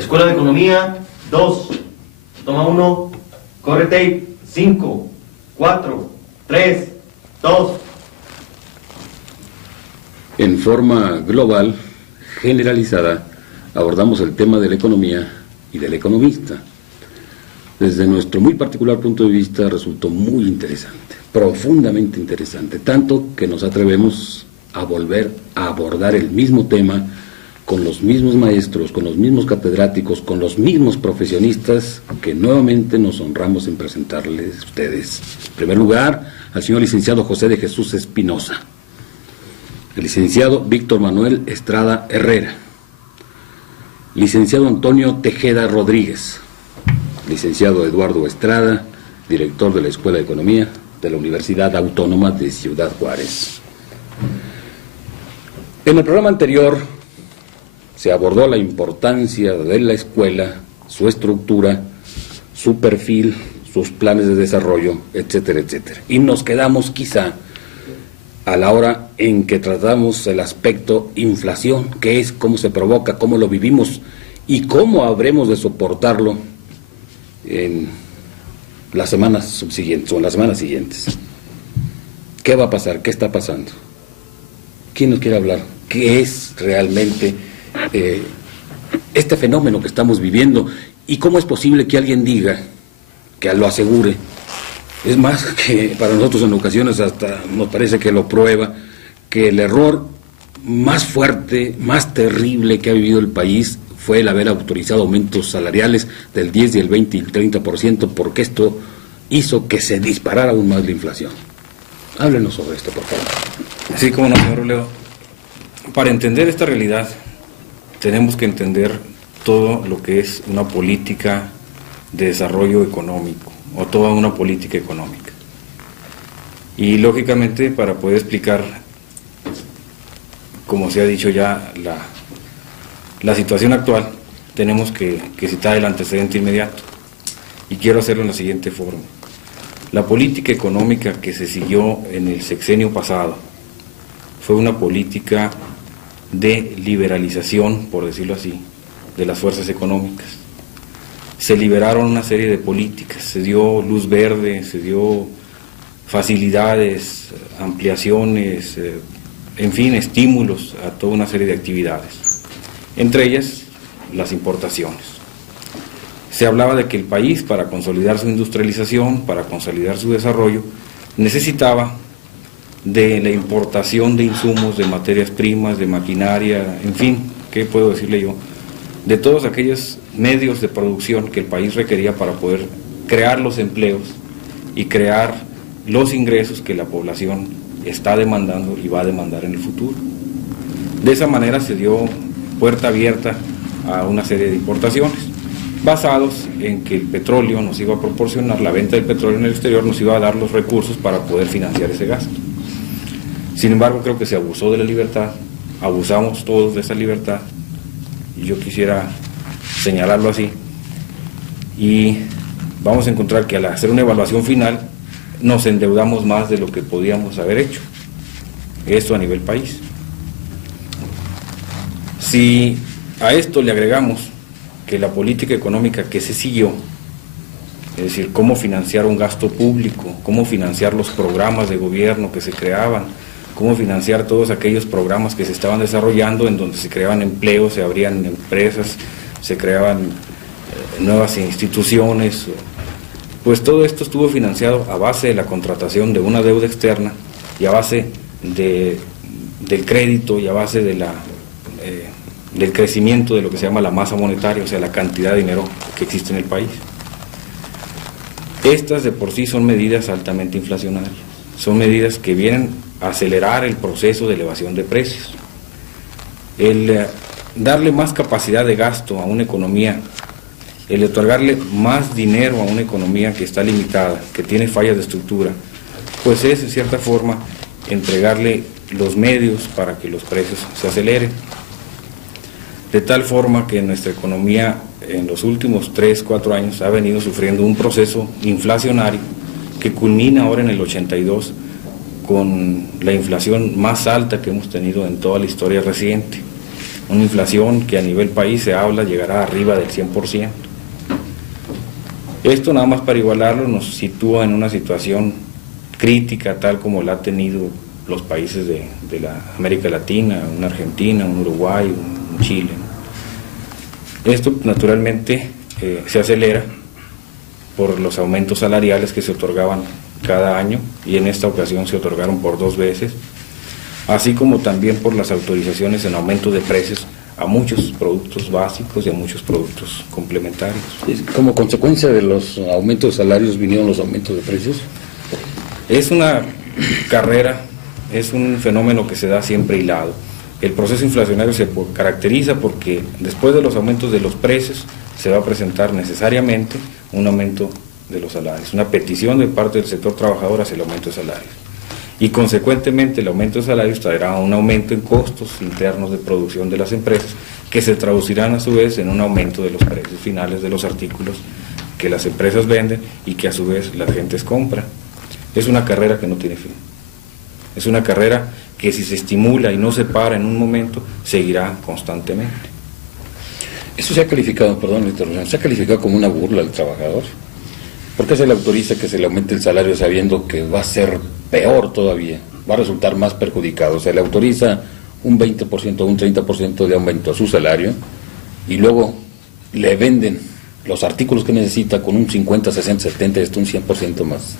Escuela de Economía, 2. Toma 1. Corre tape, 5, 4, 3, 2. En forma global, generalizada, abordamos el tema de la economía y del economista. Desde nuestro muy particular punto de vista resultó muy interesante, profundamente interesante, tanto que nos atrevemos a volver a abordar el mismo tema con los mismos maestros, con los mismos catedráticos, con los mismos profesionistas que nuevamente nos honramos en presentarles a ustedes. En primer lugar, al señor licenciado José de Jesús Espinosa, el licenciado Víctor Manuel Estrada Herrera, licenciado Antonio Tejeda Rodríguez, licenciado Eduardo Estrada, director de la Escuela de Economía de la Universidad Autónoma de Ciudad Juárez. En el programa anterior se abordó la importancia de la escuela, su estructura, su perfil, sus planes de desarrollo, etcétera, etcétera. Y nos quedamos quizá a la hora en que tratamos el aspecto inflación, qué es, cómo se provoca, cómo lo vivimos y cómo habremos de soportarlo en las semanas subsiguientes o en las semanas siguientes. ¿Qué va a pasar? ¿Qué está pasando? ¿Quién nos quiere hablar? ¿Qué es realmente este fenómeno que estamos viviendo? ¿Y cómo es posible que alguien diga, que lo asegure? Es más, que para nosotros en ocasiones hasta nos parece que lo prueba, que el error más fuerte, más terrible que ha vivido el país fue el haber autorizado aumentos salariales del 10 y el 20 y el 30%, porque esto hizo que se disparara aún más la inflación. Háblenos sobre esto, por favor. Sí, como no, señor Roleo. Para entender esta realidad, tenemos que entender todo lo que es una política de desarrollo económico, o toda una política económica. Y lógicamente, para poder explicar, como se ha dicho ya, la situación actual, tenemos que citar el antecedente inmediato. Y quiero hacerlo en la siguiente forma. La política económica que se siguió en el sexenio pasado fue una política de liberalización, por decirlo así, de las fuerzas económicas. Se liberaron una serie de políticas, se dio luz verde, se dio facilidades, ampliaciones, en fin, estímulos a toda una serie de actividades, entre ellas las importaciones. Se hablaba de que el país, para consolidar su industrialización, para consolidar su desarrollo, necesitaba de la importación de insumos, de materias primas, de maquinaria, en fin, ¿qué puedo decirle yo? De todos aquellos medios de producción que el país requería para poder crear los empleos y crear los ingresos que la población está demandando y va a demandar en el futuro. De esa manera se dio puerta abierta a una serie de importaciones, basados en que el petróleo nos iba a proporcionar, la venta del petróleo en el exterior nos iba a dar los recursos para poder financiar ese gasto. Sin embargo, creo que se abusó de la libertad, abusamos todos de esa libertad, y yo quisiera señalarlo así, y vamos a encontrar que al hacer una evaluación final nos endeudamos más de lo que podíamos haber hecho, esto a nivel país. Si a esto le agregamos que la política económica que se siguió, es decir, cómo financiar un gasto público, cómo financiar los programas de gobierno que se creaban, cómo financiar todos aquellos programas que se estaban desarrollando, en donde se creaban empleos, se abrían empresas, se creaban nuevas instituciones, pues todo esto estuvo financiado a base de la contratación de una deuda externa y a base del crédito y a base de del crecimiento de lo que se llama la masa monetaria, o sea, la cantidad de dinero que existe en el país. Estas de por sí son medidas altamente inflacionarias, son medidas que vienen a acelerar el proceso de elevación de precios. El darle más capacidad de gasto a una economía, el otorgarle más dinero a una economía que está limitada, que tiene fallas de estructura, pues es en cierta forma entregarle los medios para que los precios se aceleren. De tal forma que nuestra economía en los últimos 3-4 años ha venido sufriendo un proceso inflacionario que culmina ahora en el 82 con la inflación más alta que hemos tenido en toda la historia reciente. una inflación que a nivel país se habla llegará arriba del 100%. Esto, nada más para igualarlo, nos sitúa en una situación crítica tal como la ha tenido los países de la América Latina, una Argentina, un Uruguay, un Chile. Esto naturalmente se acelera por los aumentos salariales que se otorgaban cada año, y en esta ocasión se otorgaron por 2 veces, así como también por las autorizaciones en aumento de precios a muchos productos básicos y a muchos productos complementarios. ¿Como consecuencia de los aumentos de salarios vinieron los aumentos de precios? Es una carrera, es un fenómeno que se da siempre hilado. El proceso inflacionario se caracteriza porque después de los aumentos de los precios se va a presentar necesariamente un aumento de los salarios, una petición de parte del sector trabajador hacia el aumento de salarios. Y consecuentemente el aumento de salarios traerá un aumento en costos internos de producción de las empresas, que se traducirán a su vez en un aumento de los precios finales de los artículos que las empresas venden y que a su vez las gentes compran. Es una carrera que no tiene fin. Es una carrera que, si se estimula y no se para en un momento, seguirá constantemente. Eso se ha calificado, perdón la interrupción, se ha calificado como una burla al trabajador. ¿Por qué se le autoriza que se le aumente el salario sabiendo que va a ser peor todavía? Va a resultar más perjudicado. Se le autoriza un 20% o un 30% de aumento a su salario y luego le venden los artículos que necesita con un 50, 60, 70, hasta un 100% más.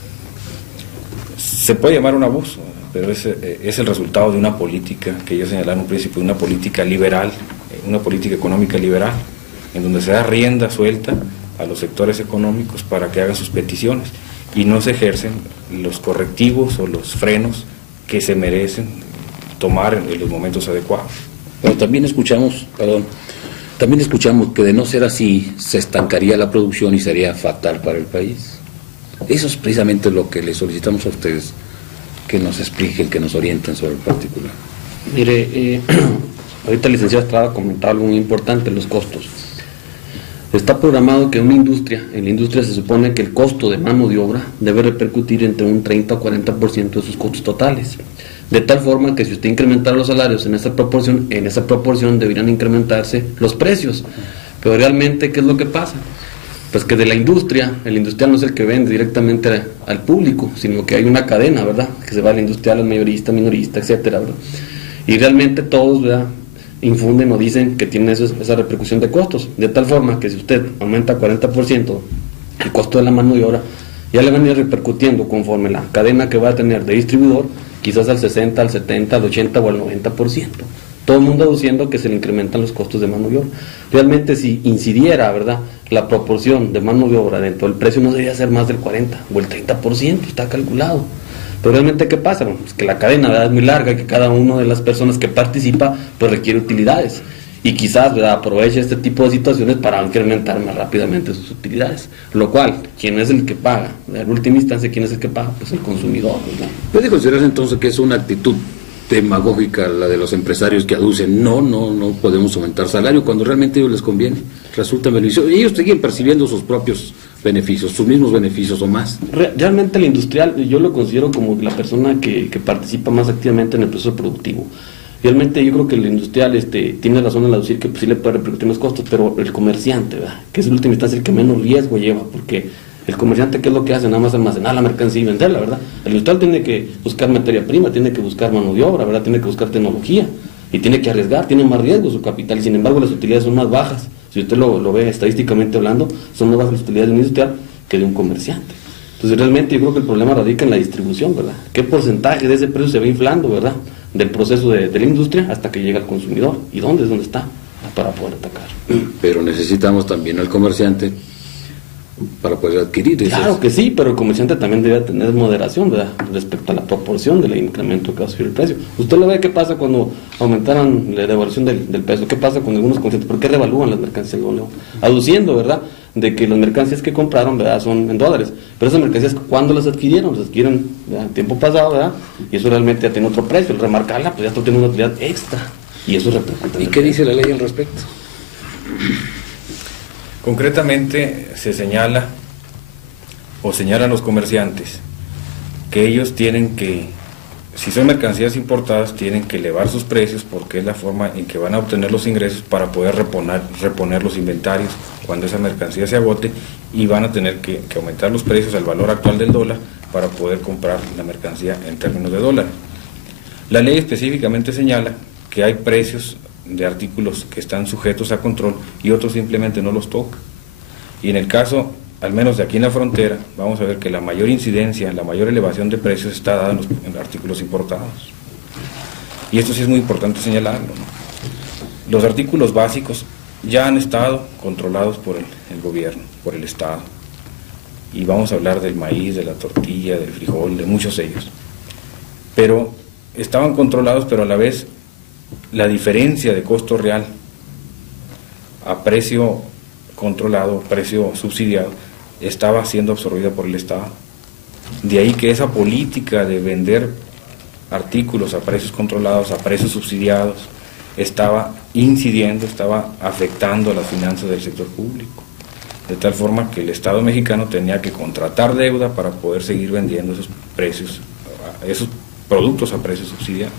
Se puede llamar un abuso, pero es el resultado de una política que yo señalaba en un principio, una política liberal, una política económica liberal, en donde se da rienda suelta a los sectores económicos para que hagan sus peticiones y no se ejercen los correctivos o los frenos que se merecen tomar en los momentos adecuados. Pero también escuchamos que de no ser así se estancaría la producción y sería fatal para el país. Eso es precisamente lo que le solicitamos a ustedes, que nos expliquen, que nos orienten sobre el particular. Mire, ahorita el licenciado Estrada comentaba algo muy importante, los costos. Está programado que en la industria se supone que el costo de mano de obra debe repercutir entre un 30 o 40% de sus costos totales. De tal forma que si usted incrementara los salarios en esa proporción deberían incrementarse los precios. Pero realmente, ¿qué es lo que pasa? Pues que de la industria, el industrial no es el que vende directamente al público, sino que hay una cadena, ¿verdad? Que se va al industrial, al mayorista, minorista, etcétera, ¿verdad? Y realmente todos, ¿verdad?, infunden o dicen que tienen esa repercusión de costos, de tal forma que si usted aumenta 40% el costo de la mano de obra, ya le van a ir repercutiendo conforme la cadena que va a tener de distribuidor, quizás al 60, al 70, al 80 o al 90%. Todo el mundo aduciendo que se le incrementan los costos de mano de obra. Realmente, si incidiera, ¿verdad?, la proporción de mano de obra dentro del precio, no debería ser más del 40 o el 30%, está calculado. Pero realmente, ¿qué pasa? Bueno, pues que la cadena, ¿verdad?, es muy larga y que cada una de las personas que participa pues requiere utilidades. Y quizás, ¿verdad?, aproveche este tipo de situaciones para incrementar más rápidamente sus utilidades. Lo cual, ¿quién es el que paga? En última instancia, ¿quién es el que paga? Pues el consumidor, ¿verdad? ¿Puede considerarse entonces que es una actitud demagógica la de los empresarios que aducen no podemos aumentar salario cuando realmente a ellos les conviene, resulta beneficioso? Ellos siguen percibiendo sus propios beneficios, sus mismos beneficios o más. Realmente el industrial yo lo considero como la persona que participa más activamente en el proceso productivo. Realmente yo creo que el industrial tiene razón en aducir que pues, sí le puede repercutir los costos, pero el comerciante, ¿verdad?, que es en última instancia el que menos riesgo lleva, porque el comerciante, ¿qué es lo que hace? Nada más almacenar la mercancía y venderla, ¿verdad? El industrial tiene que buscar materia prima, tiene que buscar mano de obra, ¿verdad?, tiene que buscar tecnología y tiene que arriesgar, tiene más riesgo su capital y sin embargo las utilidades son más bajas. Si usted lo ve estadísticamente hablando, son más bajas las utilidades de un industrial que de un comerciante. Entonces realmente yo creo que el problema radica en la distribución, ¿verdad? ¿Qué porcentaje de ese precio se va inflando, ¿verdad?, del proceso de la industria hasta que llega al consumidor? ¿Y dónde es donde está? Para poder atacar. Pero necesitamos también al comerciante para poder adquirir esas. Claro que sí, pero el comerciante también debe tener moderación, ¿verdad?, respecto a la proporción del incremento que va a subir el precio. Usted lo ve, ¿qué pasa cuando aumentaran la devaluación del peso? ¿Qué pasa con algunos comerciantes? ¿Por qué revalúan las mercancías? Aduciendo, ¿verdad?, de que las mercancías que compraron, ¿verdad?, son en dólares. Pero esas mercancías, ¿cuándo las adquirieron? Las adquieren, ¿verdad?, en tiempo pasado, ¿verdad? Y eso realmente ya tiene otro precio. El remarcarla, pues ya esto tiene una utilidad extra. Y eso representa. ¿Y qué dice la ley al respecto? Concretamente se señala o señalan los comerciantes que ellos tienen que si son mercancías importadas, tienen que elevar sus precios porque es la forma en que van a obtener los ingresos para poder reponer los inventarios cuando esa mercancía se agote, y van a tener que aumentar los precios al valor actual del dólar para poder comprar la mercancía en términos de dólares. La ley específicamente señala que hay precios de artículos que están sujetos a control y otros simplemente no los toca. Y en el caso, al menos de aquí en la frontera, vamos a ver que la mayor incidencia, la mayor elevación de precios está dada en los artículos importados. Y esto sí es muy importante señalarlo, ¿no? Los artículos básicos ya han estado controlados por el gobierno, por el Estado. Y vamos a hablar del maíz, de la tortilla, del frijol, de muchos de ellos. Pero estaban controlados, pero a la vez la diferencia de costo real a precio controlado, precio subsidiado, estaba siendo absorbida por el Estado. De ahí que esa política de vender artículos a precios controlados, a precios subsidiados, estaba incidiendo, estaba afectando a las finanzas del sector público, de tal forma que el Estado mexicano tenía que contratar deuda para poder seguir vendiendo esos precios, esos productos a precios subsidiados.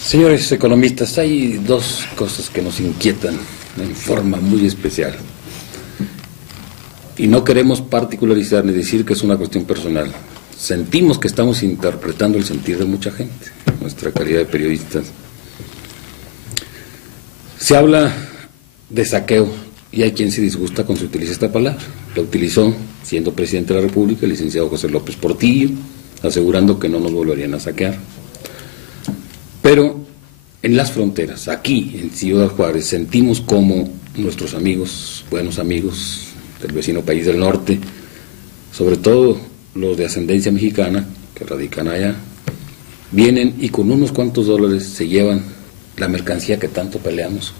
Señores economistas, hay dos cosas que nos inquietan en forma muy especial. Y no queremos particularizar ni decir que es una cuestión personal. Sentimos que estamos interpretando el sentir de mucha gente, nuestra calidad de periodistas. Se habla de saqueo y hay quien se disgusta cuando se utiliza esta palabra. La utilizó, siendo presidente de la República, el licenciado José López Portillo, asegurando que no nos volverían a saquear. Pero en las fronteras, aquí en Ciudad Juárez, sentimos como nuestros amigos, buenos amigos del vecino país del norte, sobre todo los de ascendencia mexicana, que radican allá, vienen y con unos cuantos dólares se llevan la mercancía que tanto peleamos,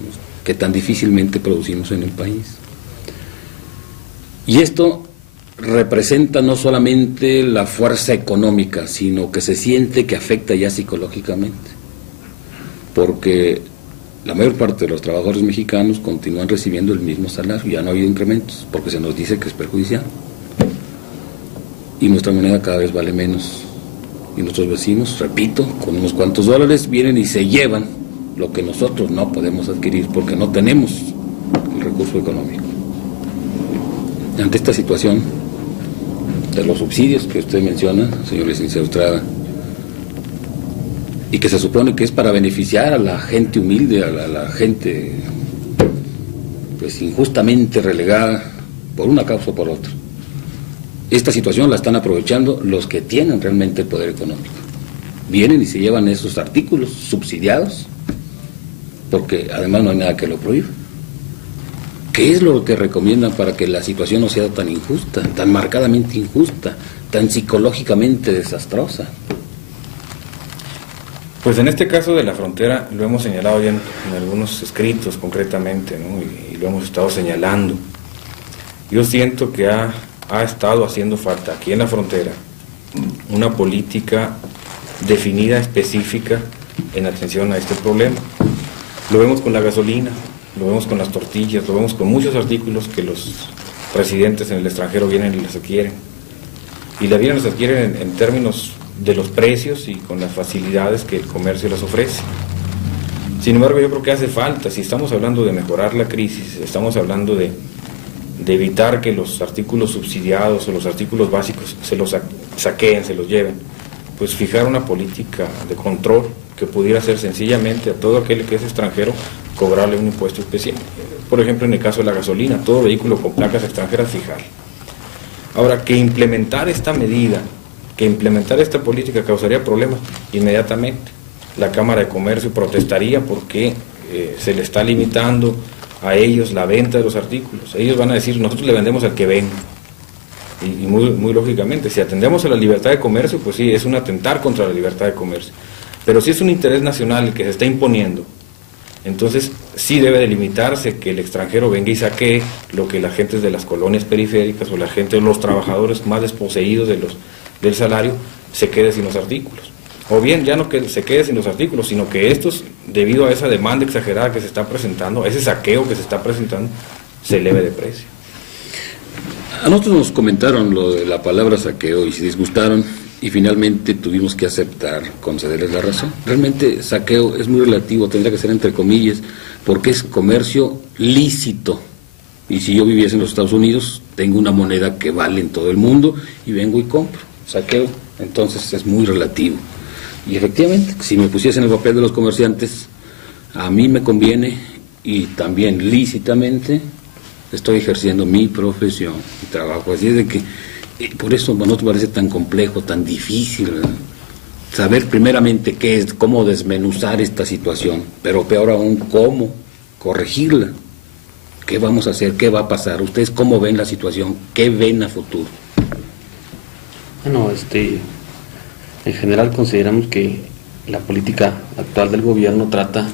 que tan difícilmente producimos en el país. Y esto representa no solamente la fuerza económica, sino que se siente que afecta ya psicológicamente, porque la mayor parte de los trabajadores mexicanos continúan recibiendo el mismo salario, ya no ha habido incrementos, porque se nos dice que es perjudicial. Y nuestra moneda cada vez vale menos. Y nuestros vecinos, repito, con unos cuantos dólares vienen y se llevan lo que nosotros no podemos adquirir porque no tenemos el recurso económico. Ante esta situación de los subsidios que usted menciona, señor licenciado Estrada, y que se supone que es para beneficiar a la gente humilde, a la gente pues injustamente relegada por una causa o por otra. Esta situación la están aprovechando los que tienen realmente el poder económico. Vienen y se llevan esos artículos subsidiados, porque además no hay nada que lo prohíba. ¿Qué es lo que recomiendan para que la situación no sea tan injusta, tan marcadamente injusta, tan psicológicamente desastrosa? Pues en este caso de la frontera lo hemos señalado ya en algunos escritos concretamente, ¿no? Y lo hemos estado señalando. Yo siento que ha estado haciendo falta aquí en la frontera una política definida, específica, en atención a este problema. Lo vemos con la gasolina, lo vemos con las tortillas, lo vemos con muchos artículos que los residentes en el extranjero vienen y les adquieren. Y la vienen y les adquieren en términos de los precios y con las facilidades que el comercio les ofrece. Sin embargo, yo creo que hace falta, si estamos hablando de mejorar la crisis, estamos hablando de evitar que los artículos subsidiados o los artículos básicos se los saqueen, se los lleven, pues fijar una política de control que pudiera ser sencillamente a todo aquel que es extranjero cobrarle un impuesto especial. Por ejemplo, en el caso de la gasolina, todo vehículo con placas extranjeras fijar. Ahora, que implementar esta medida, que implementar esta política causaría problemas inmediatamente. La Cámara de Comercio protestaría porque se le está limitando a ellos la venta de los artículos. Ellos van a decir, nosotros le vendemos al que vende. Y muy lógicamente, si atendemos a la libertad de comercio, pues sí, es un atentar contra la libertad de comercio. Pero si es un interés nacional el que se está imponiendo, entonces sí debe delimitarse que el extranjero venga y saquee lo que la gente de las colonias periféricas o la gente, los trabajadores más desposeídos del salario, se quede sin los artículos. O bien, ya no que se quede sin los artículos, sino que estos, debido a esa demanda exagerada que se está presentando, a ese saqueo que se está presentando, se eleve de precio. A nosotros nos comentaron lo de la palabra saqueo y se disgustaron y finalmente tuvimos que aceptar, concederles la razón. Realmente saqueo es muy relativo, tendría que ser entre comillas, porque es comercio lícito. Y si yo viviese en los Estados Unidos, tengo una moneda que vale en todo el mundo y vengo y compro. Saqueo, entonces es muy relativo. Y efectivamente, si me pusiese en el papel de los comerciantes, a mí me conviene y también lícitamente estoy ejerciendo mi profesión, mi trabajo. Así es de que, por eso no te parece tan complejo, tan difícil, ¿verdad? Saber primeramente qué es, cómo desmenuzar esta situación, pero peor aún, cómo corregirla. ¿Qué vamos a hacer? ¿Qué va a pasar? ¿Ustedes cómo ven la situación? ¿Qué ven a futuro? Bueno, en general consideramos que la política actual del gobierno trata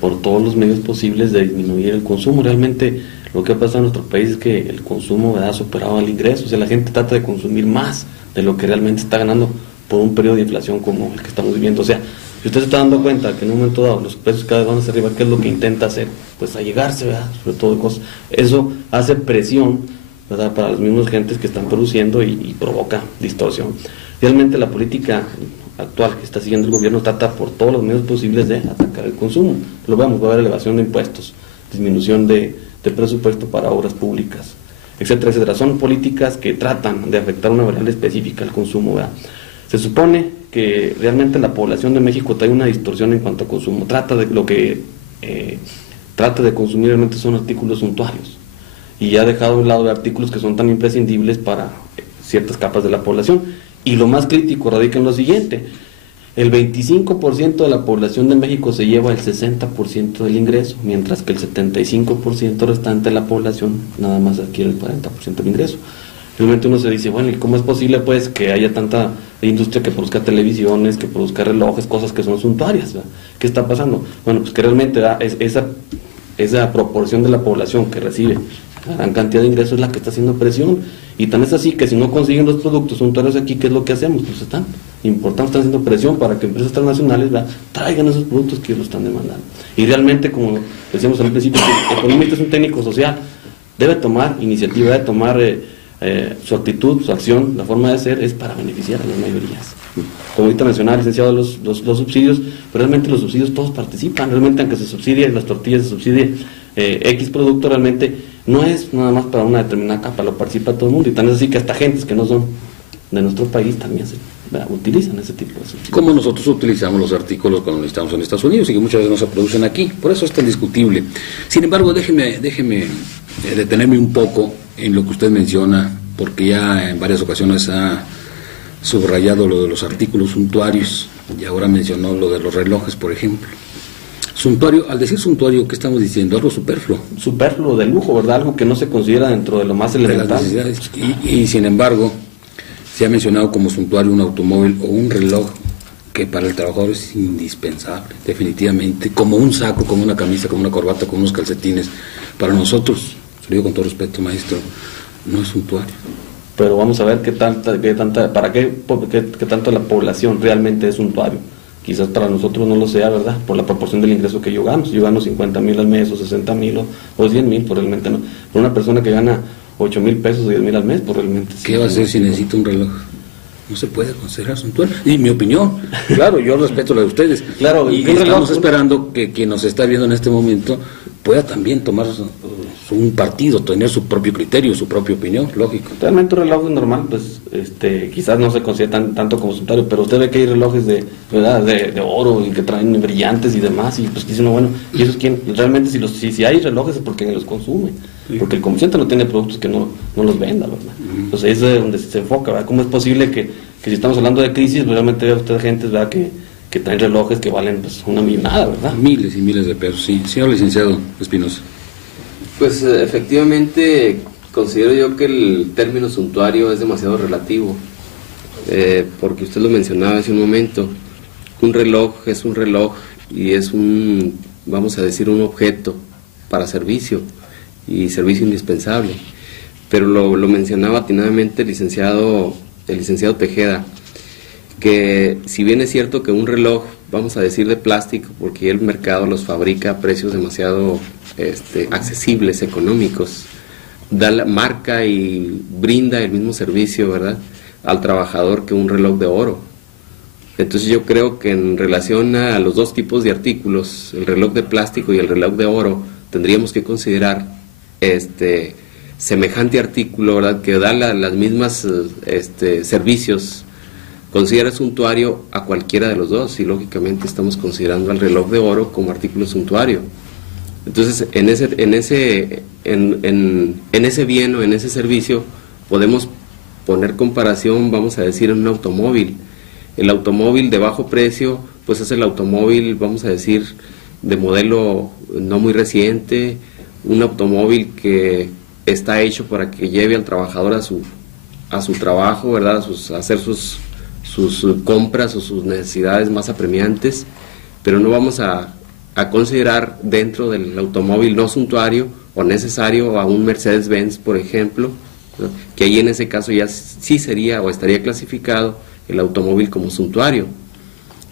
por todos los medios posibles de disminuir el consumo. Realmente lo que ha pasado en nuestro país es que el consumo ha superado el ingreso, o sea, la gente trata de consumir más de lo que realmente está ganando por un periodo de inflación como el que estamos viviendo. O sea, si usted se está dando cuenta que en un momento dado los precios cada vez van hacia arriba, ¿qué es lo que intenta hacer? Pues allegarse, ¿verdad? Sobre todo cosas. Eso hace presión, ¿verdad?, para las mismas gentes que están produciendo y provoca distorsión. Realmente la política actual que está siguiendo el gobierno trata por todos los medios posibles de atacar el consumo. Lo vemos, va a haber elevación de impuestos, disminución de presupuesto para obras públicas, etcétera, etcétera. Son políticas que tratan de afectar una variable específica al consumo, ¿verdad? Se supone que realmente la población de México trae una distorsión en cuanto a consumo. Trata de consumir realmente son artículos suntuarios y ha dejado a un lado de artículos que son tan imprescindibles para ciertas capas de la población. Y lo más crítico radica en lo siguiente: el 25% de la población de México se lleva el 60% del ingreso, mientras que el 75% restante de la población nada más adquiere el 40% del ingreso. Realmente uno se dice, bueno, ¿y cómo es posible pues que haya tanta industria que produzca televisiones, que produzca relojes, cosas que son suntuarias, ¿verdad? ¿Qué está pasando? Bueno, pues que realmente esa proporción de la población que recibe la gran cantidad de ingresos es la que está haciendo presión, y tan es así que si no consiguen los productos suntuarios aquí, ¿qué es lo que hacemos? Pues están haciendo presión para que empresas transnacionales, ¿verdad?, traigan esos productos que ellos están demandando. Y realmente, como decíamos al principio, el economista es un técnico social, debe tomar iniciativa, debe tomar su actitud, su acción, la forma de ser es para beneficiar a las mayorías. Como ahorita mencionaba, licenciado, los subsidios, pero realmente los subsidios todos participan. Realmente, aunque se subsidie las tortillas, se subsidie X producto, realmente no es nada más para una determinada capa, lo participa todo el mundo. Y tan es así que hasta gentes que no son de nuestro país también utilizan ese tipo de subsidios. Como nosotros utilizamos los artículos cuando los necesitamos en Estados Unidos y que muchas veces no se producen aquí, por eso es tan discutible. Sin embargo, déjeme detenerme un poco en lo que usted menciona, porque ya en varias ocasiones ha subrayado lo de los artículos suntuarios y ahora mencionó lo de los relojes, por ejemplo. Suntuario, al decir suntuario, ¿qué estamos diciendo? Algo superfluo. Superfluo, de lujo, ¿verdad? Algo que no se considera dentro de lo más elemental. De las necesidades. Y sin embargo, se ha mencionado como suntuario un automóvil o un reloj que para el trabajador es indispensable, definitivamente, como un saco, como una camisa, como una corbata, como unos calcetines. Para nosotros, se lo digo con todo respeto, maestro, no es suntuario. Pero vamos a ver qué tanto la población realmente es suntuario. Quizás para nosotros no lo sea, ¿verdad?, por la proporción del ingreso que yo gano. Si yo gano 50,000 al mes o 60,000 o 100,000, pues realmente no. Pero una persona que gana 8,000 pesos o 10,000 al mes, pues realmente sí. ¿Qué va a hacer si necesita un reloj? No se puede considerar suntuario. Y mi opinión, claro, yo respeto la de ustedes. Claro, y estamos esperando que quien nos está viendo en este momento pueda también tomar un partido, tener su propio criterio, su propia opinión, lógico. Realmente un reloj normal, pues quizás no se considera tanto como suntuario, pero usted ve que hay relojes de oro y que traen brillantes y demás, y pues dice uno, bueno, ¿y esos quién? Realmente si hay relojes es porque los consume, sí, porque el comerciante no tiene productos que no los venda, ¿verdad? Entonces es de donde se enfoca, ¿verdad? ¿Cómo es posible que si estamos hablando de crisis, realmente vea usted gente, ¿verdad?, que traen relojes que valen pues una millonada, ¿verdad? Miles y miles de pesos, sí. Señor licenciado Espinosa. Pues efectivamente considero yo que el término suntuario es demasiado relativo, porque usted lo mencionaba hace un momento. Un reloj es un reloj y es vamos a decir, un objeto para servicio y servicio indispensable. Pero lo mencionaba atinadamente el licenciado Tejeda, que si bien es cierto que un reloj, vamos a decir de plástico, porque el mercado los fabrica a precios demasiado accesibles, económicos, da la marca y brinda el mismo servicio, ¿verdad?, al trabajador que un reloj de oro. Entonces yo creo que en relación a los dos tipos de artículos, el reloj de plástico y el reloj de oro, tendríamos que considerar semejante artículo, ¿verdad?, que da las mismas servicios, considera suntuario a cualquiera de los dos, y lógicamente estamos considerando al reloj de oro como artículo suntuario. Entonces en ese bien o en ese servicio podemos poner comparación, vamos a decir, en un automóvil. El automóvil de bajo precio, pues es el automóvil, vamos a decir, de modelo no muy reciente, un automóvil que está hecho para que lleve al trabajador a su trabajo, ¿verdad?, a hacer sus compras o sus necesidades más apremiantes, pero no vamos a considerar dentro del automóvil no suntuario o necesario a un Mercedes-Benz, por ejemplo, ¿no?, que ahí en ese caso ya sí sería o estaría clasificado el automóvil como suntuario.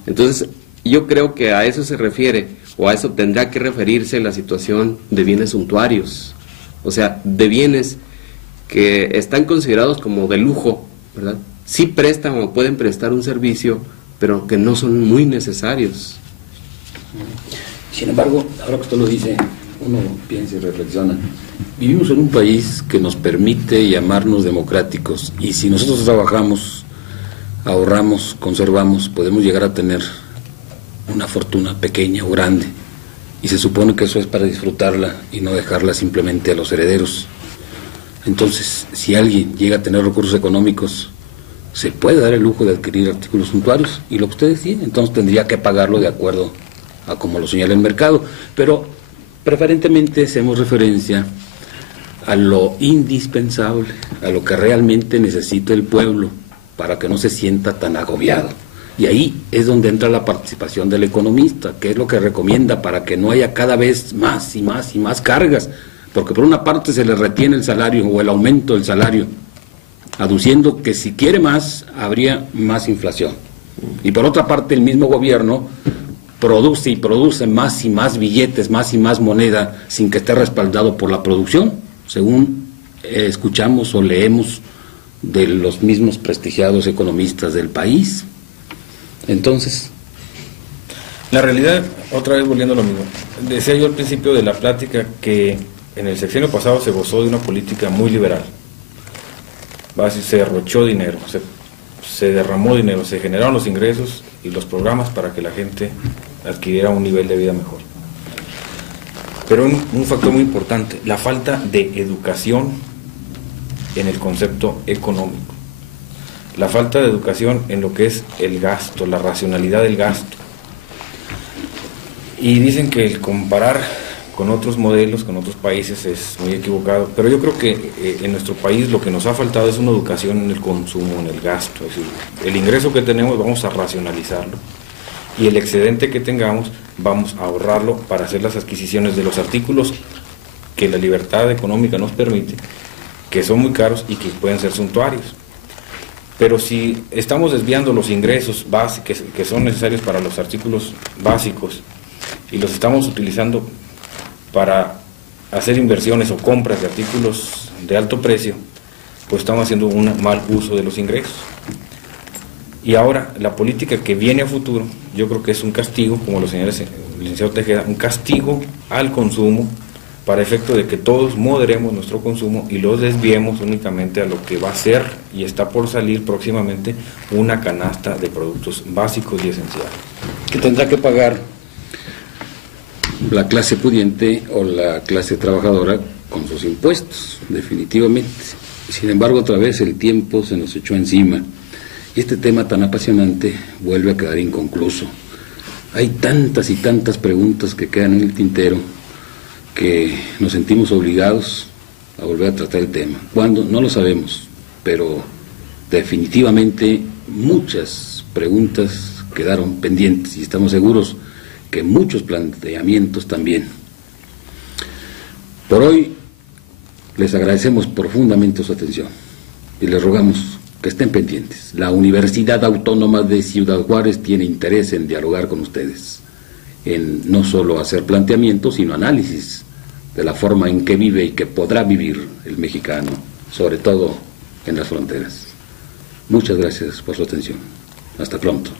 Entonces yo creo que a eso se refiere, o a eso tendrá que referirse la situación de bienes suntuarios, o sea, de bienes que están considerados como de lujo, ¿verdad? Sí prestan o pueden prestar un servicio, pero que no son muy necesarios. Sin embargo, ahora que usted lo dice, uno piensa y reflexiona. Vivimos en un país que nos permite llamarnos democráticos, y si nosotros trabajamos, ahorramos, conservamos, podemos llegar a tener una fortuna pequeña o grande, y se supone que eso es para disfrutarla y no dejarla simplemente a los herederos. Entonces, si alguien llega a tener recursos económicos, se puede dar el lujo de adquirir artículos suntuarios, y lo que usted decía, entonces tendría que pagarlo de acuerdo a como lo señala el mercado, pero preferentemente hacemos referencia a lo indispensable, a lo que realmente necesita el pueblo para que no se sienta tan agobiado. Y ahí es donde entra la participación del economista, que es lo que recomienda para que no haya cada vez más y más y más cargas, porque por una parte se le retiene el salario o el aumento del salario, aduciendo que si quiere más, habría más inflación. Y por otra parte, el mismo gobierno produce y produce más y más billetes, más y más moneda, sin que esté respaldado por la producción, según escuchamos o leemos de los mismos prestigiados economistas del país. Entonces, la realidad, otra vez volviendo a lo mismo, decía yo al principio de la plática que en el sexenio pasado se gozó de una política muy liberal. Se derrochó dinero, se derramó dinero, se generaron los ingresos y los programas para que la gente adquiriera un nivel de vida mejor. Pero un factor muy importante, la falta de educación en el concepto económico, la falta de educación en lo que es el gasto, la racionalidad del gasto. Y dicen que el comparar con otros modelos, con otros países, es muy equivocado, pero yo creo que en nuestro país lo que nos ha faltado es una educación en el consumo, en el gasto. Es decir, el ingreso que tenemos vamos a racionalizarlo, y el excedente que tengamos vamos a ahorrarlo para hacer las adquisiciones de los artículos que la libertad económica nos permite, que son muy caros y que pueden ser suntuarios. Pero si estamos desviando los ingresos básicos que son necesarios para los artículos básicos y los estamos utilizando para hacer inversiones o compras de artículos de alto precio, pues estamos haciendo un mal uso de los ingresos. Y ahora, la política que viene a futuro, yo creo que es un castigo, como lo señala el licenciado Tejeda, un castigo al consumo, para efecto de que todos moderemos nuestro consumo y los desviemos únicamente a lo que va a ser y está por salir próximamente una canasta de productos básicos y esenciales. que tendrá que pagar la clase pudiente o la clase trabajadora con sus impuestos, definitivamente. Sin embargo, otra vez el tiempo se nos echó encima y este tema tan apasionante vuelve a quedar inconcluso. Hay tantas y tantas preguntas que quedan en el tintero que nos sentimos obligados a volver a tratar el tema. ¿Cuándo? No lo sabemos, pero definitivamente muchas preguntas quedaron pendientes y estamos seguros que muchos planteamientos también. Por hoy les agradecemos profundamente su atención y les rogamos que estén pendientes. La Universidad Autónoma de Ciudad Juárez tiene interés en dialogar con ustedes, en no solo hacer planteamientos, sino análisis de la forma en que vive y que podrá vivir el mexicano, sobre todo en las fronteras. Muchas gracias por su atención. Hasta pronto.